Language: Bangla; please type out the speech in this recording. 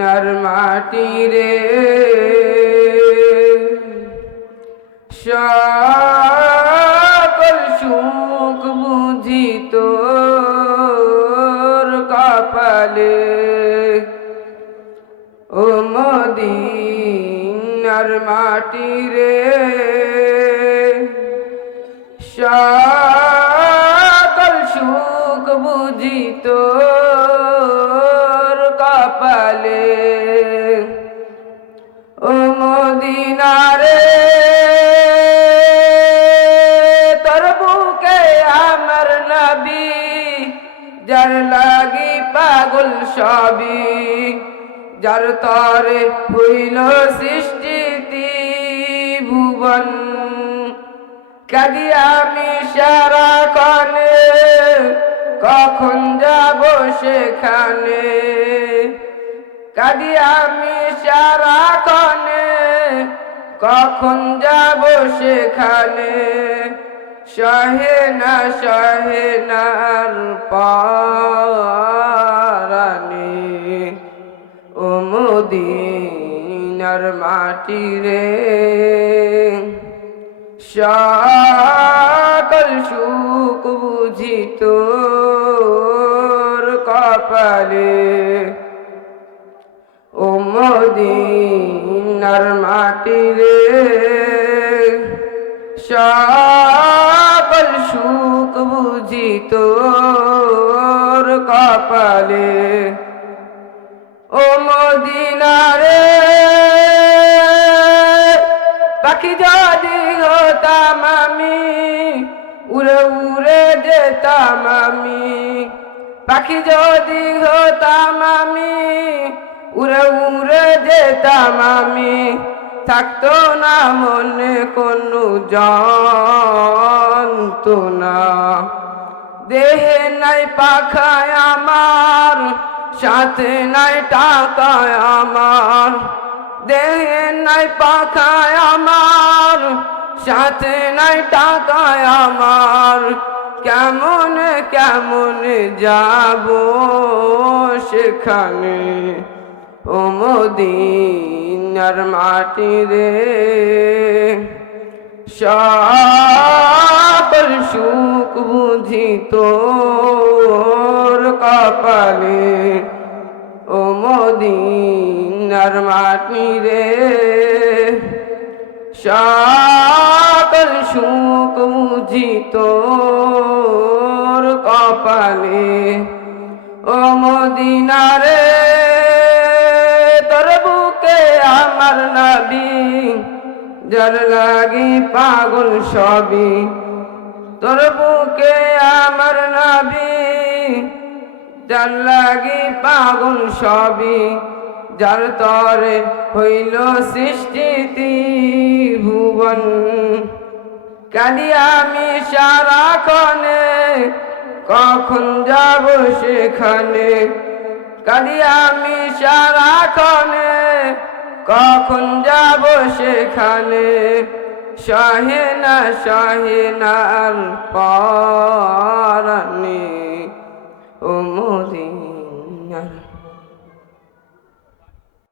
মদিনার মাটি রে সকল সুখ বুঝি তোর কপালে। ও মদিনার মাটি রে সকল সুখ বুঝি তোর কপালে। ও মদিনা রে তোর বুকে আমার নবী, যার লাগি পাগল সবই, যার তরে হইল সৃষ্টি ভুবন। কাঁদি আমি সারাক্ষণে, কখন যাব সেখানে। কাঁদি আমি সারাক্ষণে, কখন যাব সেখানে। সহে নার পরানে। ও মদিনার মাটি রে সকল সুখ বুঝি তোর কপালে। ও মদিনার মাটি রে সকল সুখ বুঝি তোর কপালে। ও মদিনা রে পাখি যদি হতাম আমি, উড়ে উড়ে যেতাম আমি। পাখি যদি হতাম আমি, উড়ে উড়ে যেতাম আমি। থাকতো না মনে কোনো যন্ত্রণা। দেহে নাই পাখায় আমার, সাথে নাই টাকায় আমার। দেহে নাই পাখায় আমার, সাথে নাই টাকায় আমার। কেমন যাব সেখানে। ও মদিনার মাটি রে সকল সুখ বুঝি তোর কপালে। ও মদিনার মাটি রে সকল সুখ বুঝি তোর কপালে। ও মদিনা রে তোর বুকে আমার নবী, যার লাগি পাগল সবই। তোর বুকে আমার নবী, যার লাগি পাগল সবই। যার তরে হইল সৃষ্টি ভুবন। কাঁদি আমি সারাক্ষণে, কখন যাব সেখানে। কাঁদি আমি সারাক্ষণে, কখন যাব সেখানে। সহে নার পরানে। ও মদিনা